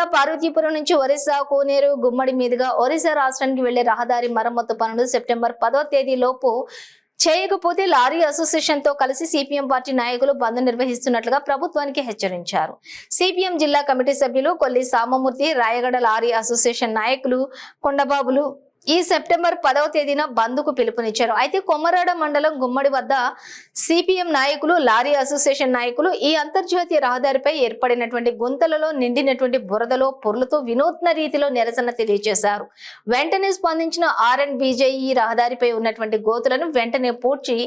జిల్లా పార్వతీపురం నుంచి ఒరిస్సా కోనేరు గుమ్మడి మీదుగా ఒరిస్సా రాష్ట్రానికి వెళ్లే రహదారి మరమ్మతు పనులు సెప్టెంబర్ 10వ తేదీలోపు చేయకపోతే లారీ అసోసియేషన్ తో కలిసి సిపిఎం పార్టీ నాయకులు బంద్ నిర్వహిస్తున్నట్లుగా ప్రభుత్వానికి హెచ్చరించారు. సిపిఎం జిల్లా కమిటీ సభ్యులు కొల్లి సామమూర్తి, రాయగడ లారీ అసోసియేషన్ నాయకులు కొండబాబులు ఈ సెప్టెంబర్ 10వ తేదీన బంద్కు పిలుపునిచ్చారు. అయితే కొమరాడ మండలం గుమ్మడి వద్ద సిపిఎం నాయకులు, లారీ అసోసియేషన్ నాయకులు ఈ అంతర్జాతీయ రహదారిపై ఏర్పడినటువంటి గుంతలలో నిండినటువంటి బురదలో పొర్లుతూ వినూత్న రీతిలో నిరసన తెలియజేశారు. వెంటనే స్పందించిన RNBJ ఈ రహదారిపై ఉన్నటువంటి గోతులను వెంటనే పూడ్చి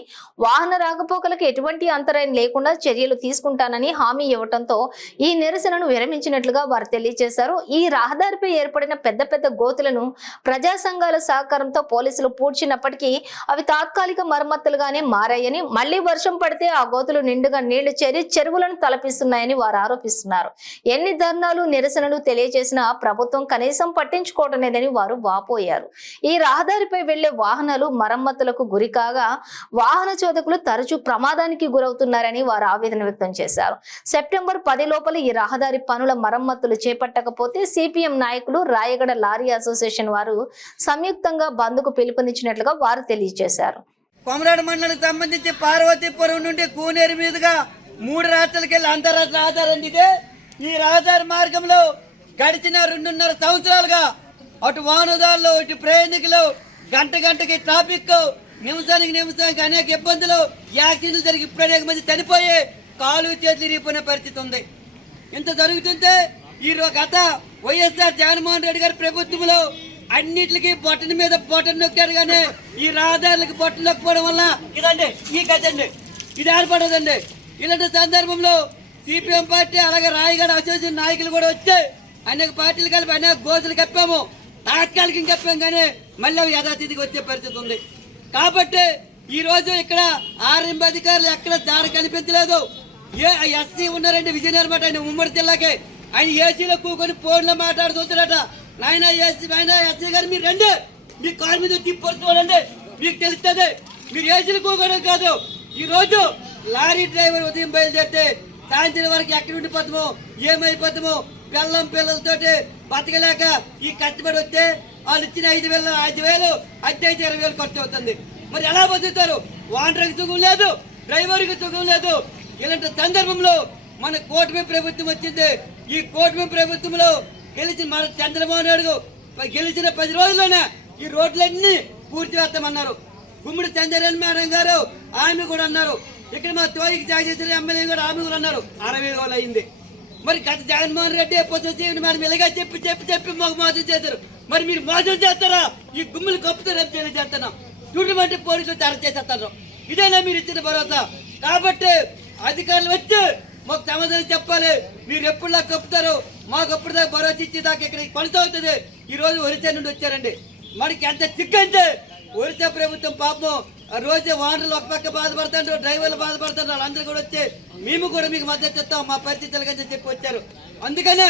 వాహన రాకపోకలకు ఎటువంటి అంతరాయం లేకుండా చర్యలు తీసుకుంటానని హామీ ఇవ్వడంతో ఈ నిరసనను విరమించినట్లుగా వారు తెలియజేశారు. ఈ రహదారిపై ఏర్పడిన పెద్ద పెద్ద గోతులను ప్రజా సంఘాల సహకారంతో పోలీసులు పూడ్చినప్పటికీ అవి తాత్కాలిక మరమ్మతులుగానే మారాయని, మళ్లీ వర్షం పడితే ఆ గోతులు నిండుగా నీళ్లు చేరి చెరువులను తలపిస్తున్నాయని వారు ఆరోపిస్తున్నారు. ఎన్ని ధర్నాలు, నిరసనలు తెలియజేసినా ప్రభుత్వం కనీసం పట్టించుకోవడం లేదని వారు వాపోయారు. ఈ రహదారిపై వెళ్లే వాహనాలు మరమ్మతులకు గురికాగా వాహన చోదకులు తరచూ ప్రమాదానికి గురవుతున్నారని వారు ఆవేదన వ్యక్తం చేశారు. సెప్టెంబర్ 10 లోపల ఈ రహదారి పనుల మరమ్మతులు చేపట్టకపోతే సిపిఎం నాయకులు, రాయగడ లారీ అసోసియేషన్ వారు సంయుక్తంగా బంద్కు పిలుపునిచ్చినట్లుగా వారు తెలియజేశారు. కొమరాడ మండలానికి సంబంధించి పార్వతీపురం నుండి కూనేరు మీదుగా 3 రాష్ట్రాలకు వెళ్ళి అంతర్రాష్ట్ర రహదారి ఇదే. ఈ రహదారి మార్గంలో గడిచిన 2.5 సంవత్సరాలుగా అటు వాహనదారులు, ఇటు ప్రయాణికులు గంటకి ట్రాఫిక్, నిమిషానికి అనేక ఇబ్బందులు, యాక్సిడెంట్లు జరిగి ఇప్పుడు అనేక మంది చనిపోయి కాలు చేతులు ఇరిగిపోయిన పరిస్థితి ఉంది. ఇంత జరుగుతుంటే ఈ గత వైఎస్ఆర్ జగన్మోహన్ రెడ్డి గారి ప్రభుత్వంలో అన్నిటికి బొట్టన్ మీద బొట్టన్ నొక్కారు, కానీ ఈ రహదారులకు బొట్టన్ నొక్కపోవడం వల్ల ఇదండి ఈ గదండి ఇది ఏర్పడదండి. ఇలాంటి సందర్భంలో సిపిఎం పార్టీ అలాగే రాయగడ అసోసియేషన్ నాయకులు కూడా వచ్చాయి. అనేక పార్టీలు కలిపి అనేక గోతులు కప్పాము, తాత్కాలికం కప్పాము, కానీ మళ్ళీ అవి యథాతిథికి వచ్చే పరిస్థితి ఉంది. కాబట్టి ఈ రోజు ఇక్కడ ఆర్ఎంబి అధికారులు ఎక్కడ దారి కనిపించలేదు. ఎస్సీ ఉన్నారండి విజయనగరం ఆయన ఉమ్మడి జిల్లాకి, ఆయన ఏసీలో కూకొని ఫోన్లో మాట్లాడుతుంటారట. నాయన ఎస్సీ గారు మీరు రండి, మీ కారు మీద తిప్పొచ్చుకోనండి, మీకు తెలుస్తుంది. మీరు ఏసీలు కూకోవడం కాదు. ఈ రోజు లారీ డ్రైవర్ ఉదయం బయలుదేరితే సాయంత్రం వరకు ఎక్కడ ఉండిపోతామో, ఏమైపోతామో, పిల్లలతోటి బతకలేక ఈ కష్టపడి వస్తే వాళ్ళు ఇచ్చిన 5,000 అద్దె అయితే 20,000 ఖర్చు అవుతుంది. మరి ఎలా బతుకుతారు? వాండర్కి సుఖం లేదు, డ్రైవర్కి సుఖం లేదు. ఇలాంటి సందర్భంలో మన కూటమి ప్రభుత్వం వచ్చింది. ఈ కూటమి ప్రభుత్వంలో గెలిచిన మన చంద్రబాబు నాయుడు గెలిచిన 10 రోజుల్లోనే ఈ రోడ్లన్నీ పూర్తి చేస్తామన్నారు. గుమ్మడి చంద్రబాబు మేడం గారు ఆమె కూడా అన్నారు. ఇక్కడ మా తోయికి జాగేశ్వర ఎమ్మెల్యే కూడా ఆమె కూడా అన్నారు. 60 రోజులు అయింది. మరి గత జగన్మోహన్ రెడ్డి పొద్దు మేడం ఇలాగా చెప్పి మాకు మోసం చేశారు. మరి మీరు మోసం చేస్తారా? ఈ గుమ్మలు కప్పుతారని తెలియజేస్తున్నాం. చూడమంటే పోలీసులు అరెస్ట్ చేసేస్తారు. ఇదేనా మీరు ఇచ్చిన భరోసా? కాబట్టి అధికారులు వచ్చి మాకు సమాధానం చెప్పాలి. మీరు ఎప్పుడులా కప్పుతారు? మాకు ఎప్పుడు దాకా భరోసా ఇచ్చేదాకా ఇక్కడ కొనసాగుతుంది. ఈ రోజు ఒరిస్సా నుండి వచ్చారండి. మనకి ఎంత చిక్కంటే ఒరిస్సా ప్రభుత్వం పాపం రోజు వాహనాలు ఒక పక్క బాధపడుతుంటారు, డ్రైవర్లు బాధపడుతున్నారు. వాళ్ళందరూ కూడా వచ్చి మేము కూడా మీకు మద్దతు ఇస్తాం, మా పరిస్థితులు కానీ చెప్పి వచ్చారు. అందుకనే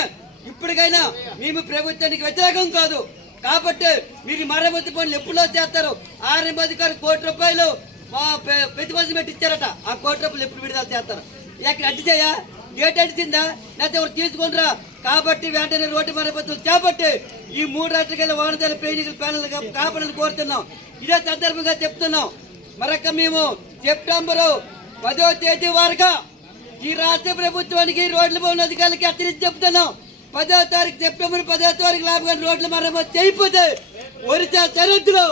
ఇప్పటికైనా మేము ప్రభుత్వానికి వ్యతిరేకం కాదు. కాబట్టి మీరు మరమ్మతు పనులు ఎప్పుడో చేస్తారు. RNB అధికారులు ₹1,00,00,000 ప్రతిపక్షం పెట్టి ఇచ్చారట. ఆ ₹1,00,00,000 ఎప్పుడు విడుదల చేస్తారు? ఎక్కడ అడ్డిచేయా? గేట్ అడిచిందా? లేకపోతే ఎవరు తీసుకుంటారా? కాబట్టి వెంటనే రోడ్డు మరమ్మతులు చేపట్టి ఈ 3 రాష్ట్రాల వాహనదారుల ప్రయాణికుల ప్యానెల్ కాపాడాలని కోరుతున్నాం. ఇదే సందర్భంగా చెప్తున్నాం. మరొక మేము సెప్టెంబర్ 10వ తేదీ వరకు ఈ రాష్ట్ర ప్రభుత్వానికి రోడ్ల భవన అధికారులకి హెచ్చరించి చెప్తున్నాం. 10వ తారీఖు సెప్టెంబర్ 10వ తారీఖు లాభంగా రోడ్ల మరమ్మతు చేయకపోతే ఒరిస్సా సరిహద్దులు,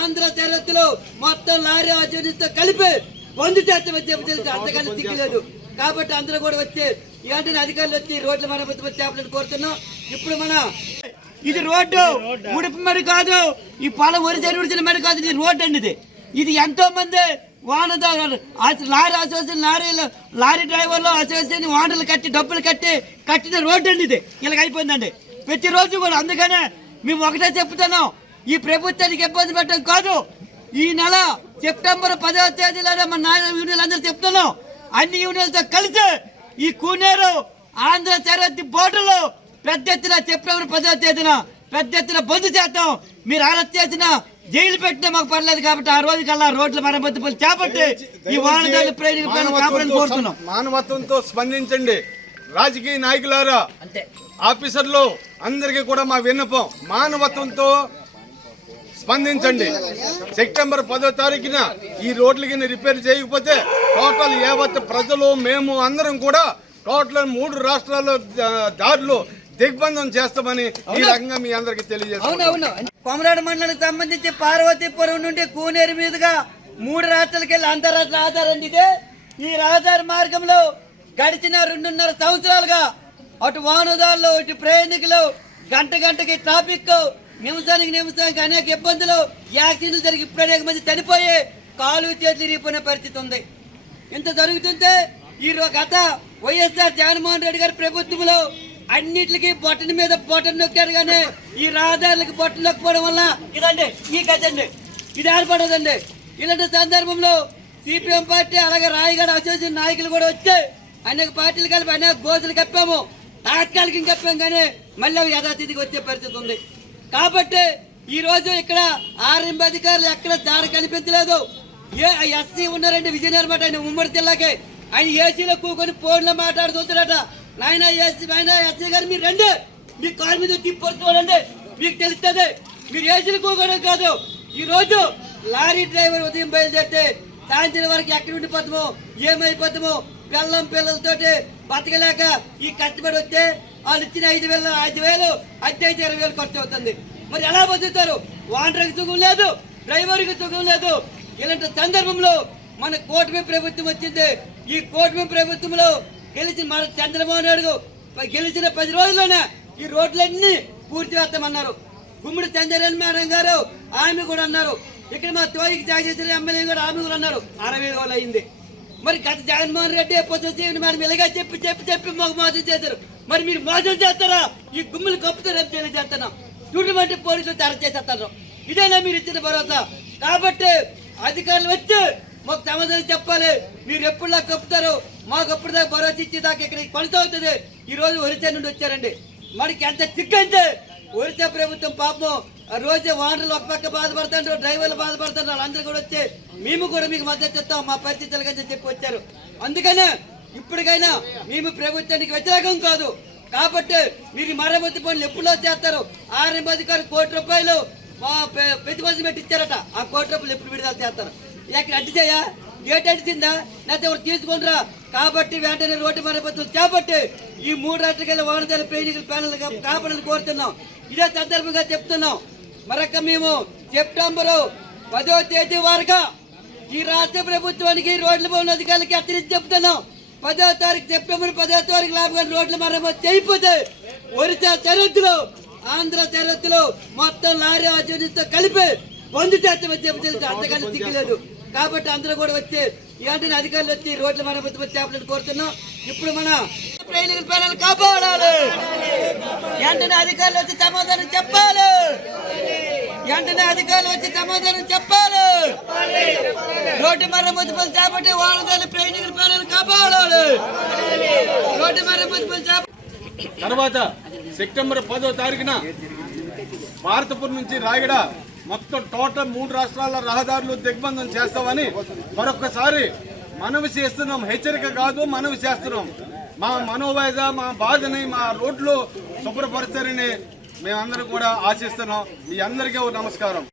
ఆంధ్ర సరిహద్దులు మొత్తం లారీ ఆచరణతో కలిపి బంద్ చేస్తామని చెప్పి అంతకన్నా దిక్కులేదు. కాబట్టి అందరూ కూడా వచ్చి వెంటనే అధికారులు వచ్చి రోడ్ల మరమ్మతు చేపలని కోరుతున్నాం. ఇప్పుడు మన ఇది రోడ్డు ఉడిపి మరి కాదు, ఈ పొలం ఒరిజిన మరి కాదు, ఇది రోడ్డు అండి. ఇది ఎంతో మంది వాహనదారులు, లారీ అసోసియేషన్, లారీ డ్రైవర్లు అసోసియేషన్ వాహనాలు కట్టి డబ్బులు కట్టిన రోడ్డు అండి. ఇది ఇలాగ అయిపోయిందండి ప్రతిరోజు కూడా. అందుకనే మేము ఒకటే చెప్తున్నాం, ఈ ప్రభుత్వానికి ఇబ్బంది పెట్టడం కాదు. ఈ నెల సెప్టెంబర్ 10వ తేదీలోనే మన నాయన యూనియన్లు అందరూ చెప్తున్నాం. అన్ని యూనియన్లతో కలిసి ఈ కూనేరు ఆంధ్ర సరిహద్దు బోర్డులో పెద్ద ఎత్తున సెప్టెంబర్ 10వ తేదీన పెద్ద ఎత్తున బంద్ చేద్దాం. మీరు అరెస్ట్ చేసిన జైలు పెట్టినా మాకు పర్లేదు. కాబట్టి ఆ రోజు కల్లా రోడ్ల మరమ్మతు పనులు చేపట్టి ఈ వాహనదారుల ప్రయాణికులను కాపాడాలని కోరుతున్నాం. మానవత్వంతో స్పందించండి రాజకీయ నాయకులారా. అంతే. ఆఫీసర్లు అందరికీ కూడా మా విన్నపం, మానవత్వంతో స్పందించండి. సెప్టెంబర్ 10వ తారీఖున ఈ రోడ్లకి రిపేర్ చేయకపోతే టోటల్ యావత్ ప్రజలు మేము అందరం కూడా టోటల్ 3 రాష్ట్రాల్లో దారులు దిగ్బంధం చేస్తామని ఈ రకంగా మీ అందరికి తెలియజేస్తాం. కొమరాడు మండలానికి సంబంధించి పార్వతీపురం నుండి కూనేరు మీదుగా 3 రాష్ట్రాలకు వెళ్ళి అంతరాష్ట్ర రహదారి ఇదే. ఈ రహదారి మార్గంలో గడిచిన 2.5 సంవత్సరాలుగా అటు వాహనదారులు ఇటు ప్రయాణికులు గంటకి ట్రాఫిక్, నిమిషానికి అనేక ఇబ్బందులు, యాక్సిడెంట్లు జరిగి ఇప్పుడు అనేక మంది చనిపోయి కాలు చేతులు ఇరిగిపోయిన పరిస్థితి ఉంది. ఇంత జరుగుతుంటే ఈ గత వైఎస్ఆర్ జగన్మోహన్ రెడ్డి గారి ప్రభుత్వంలో అన్నిటికీ బొట్టన మీద బొట్టను నొక్కారు, కానీ ఈ రహదారులకు బొట్టను నొక్కపోవడం వల్ల ఇదండి ఈ గదండి ఇది ఏర్పడదండి. ఇలాంటి సందర్భంలో సిపిఎం పార్టీ అలాగే రాయగడ అసోసియేషన్ నాయకులు కూడా వచ్చి అనేక పార్టీలు కలిపి అనేక గోతులు కప్పాము, తాత్కాలికం కప్పాము, కానీ మళ్ళీ యథాతిథికి వచ్చే పరిస్థితి ఉంది. కాబట్టి ఈ రోజు ఇక్కడ ఆర్ఎంబి అధికారులు ఎక్కడ దారి కనిపించలేదు. ఎస్సీ ఉన్నారండి విజయనగరం ఆయన ఉమ్మడి జిల్లాకి, ఆయన ఏసీలో కూకొని ఫోన్లో మాట్లాడుతుంటారట. నాయన ఎస్సీ గారు మీరు రండి, మీ కారు మీద తిప్పొచ్చుకోండి, మీకు తెలుస్తుంది. మీరు ఏసీలు కూకోవడం కాదు, ఈ రోజు లారీ డ్రైవర్ ఉదయం బయలుదేరితే సాయంత్రం వరకు ఎక్కడి ఉండిపోతామో ఏమైపోతామో పిల్లలతోటి బతకలేక ఈ కష్టపడి వస్తే వాళ్ళు ఇచ్చిన 5,000 అద్దె 20,000 ఖర్చు అవుతుంది. మరి ఎలా బతుకుతారు? వాండర్కి సుఖం లేదు, డ్రైవర్కి సుఖం లేదు. ఇలాంటి సందర్భంలో మన కూటమి ప్రభుత్వం వచ్చింది. ఈ కూటమి ప్రభుత్వంలో గెలిచిన మన చంద్రబాబు నాయుడు గెలిచిన 10 రోజుల్లోనే ఈ రోడ్లన్నీ పూర్తి చేస్తామన్నారు. గుమ్మడి చంద్రబాబు మేడం గారు ఆమె కూడా అన్నారు. ఇక్కడ మా తోయికి జాగేశ్వరి ఎమ్మెల్యే కూడా ఆమె కూడా అన్నారు. 60 రోజులు అయింది. మరి గత జగన్మోహన్ రెడ్డి పొద్దున మేడం ఇలాగా చెప్పి మాకు మోసం చేశారు. మరి మీరు మోసం చేస్తారా? ఈ గుమ్మలు కప్పుతారు తెలియజేస్తున్నాం. చూడమంటే పోలీసులు అరెస్ట్ చేసేస్తారు. ఇదేనా మీరు ఇచ్చిన భరోసా? కాబట్టి అధికారులు వచ్చి మాకు సమాధానం చెప్పాలి. మీరు ఎప్పుడులా కప్పుతారు? మాకు అప్పుడు దాకా భరోసా ఇచ్చేదాకా ఇక్కడ కొనసాగుతుంది. ఈ రోజు ఒరిస్సా నుండి వచ్చారండి. మనకి ఎంత చిక్కంటే ఒరిస్సా ప్రభుత్వం పాపం రోజు వాహనాలు ఒక పక్క బాధపడతారు, డ్రైవర్లు బాధపడతారు. వాళ్ళందరూ కూడా వచ్చి మేము కూడా మీకు మద్దతు ఇస్తాం, మా పరిస్థితులు అని చెప్పి వచ్చారు. అందుకనే ఇప్పటికైనా మేము ప్రభుత్వానికి వ్యతిరేకం కాదు. కాబట్టి మీరు మరమ్మతు పనులు ఎప్పుడో చేస్తారు. ఆర్ఎంబి అధికారులు ₹1 ప్రతిపక్షం పెట్టి ఇచ్చారట. ఆ ₹1 ఎప్పుడు విడుదల చేస్తారు? ఎక్కడ అడ్డిచేయా? గేట్ అడిచిందా? లేకపోతే ఎవరు తీసుకుంటారా? కాబట్టి వెంటనే రోడ్డు మరమ్మతులు చేపట్టి ఈ 3 రాష్ట్రాల వాహనదారుల ప్రయాణికుల ప్యానల్ కాపాడాలని కోరుతున్నాం. ఇదే సందర్భంగా చెప్తున్నాం. మరొక మేము సెప్టెంబర్ 10వ తేదీ వరకు ఈ రాష్ట్ర ప్రభుత్వానికి రోడ్ల భవన అధికారులకి హెచ్చరించి చెప్తున్నాం. 10వ తారీఖు సెప్టెంబర్ 10వ తారీఖు లాభం రోడ్ల మరమ్మతు చేయకపోతే ఒరిస్సా చరిత్రలో ఆంధ్ర చరిత్రలో మొత్తం లారీ ఆచరణతో కలిపి బంద్ చేస్తామని చెప్పి అంతకన్నా సిగ్గులేదు. కాబట్టి అందరూ కూడా వచ్చి ఇలాంటి అధికారులు వచ్చి రోడ్ల మరమ్మతు చేపలని కోరుతున్నాం. ఇప్పుడు మన ప్రయాణికుల ప్రాణాలు కాపాడాలి. వెంటనే అధికారులు వచ్చి సమాధానం చెప్పాలి. వెంటనే అధికారులు వచ్చి సమాధానం చెప్పాలి. రోడ్డు మరమ్మతు పనులు చేపట్టి వాహనదారుల ప్రయాణికుల ప్రాణాలు కాపాడాలి. రోడ్డు మరమ్మతు పనులు తర్వాత సెప్టెంబర్ 10వ తారీఖున భారతపురం నుంచి రాయగడ మొత్తం టోటల్ 3 రాష్ట్రాల రహదారులు దిగ్బంధం చేస్తామని మరొకసారి మనవి చేస్తున్నాం. హెచ్చరిక కాదు, మనవి చేస్తున్నాం. మా మనోవేద, మా బాధని, మా రోడ్లు శుభ్రపరచారని మేమందరం కూడా ఆశిస్తున్నాం. మీ అందరికీ నమస్కారం.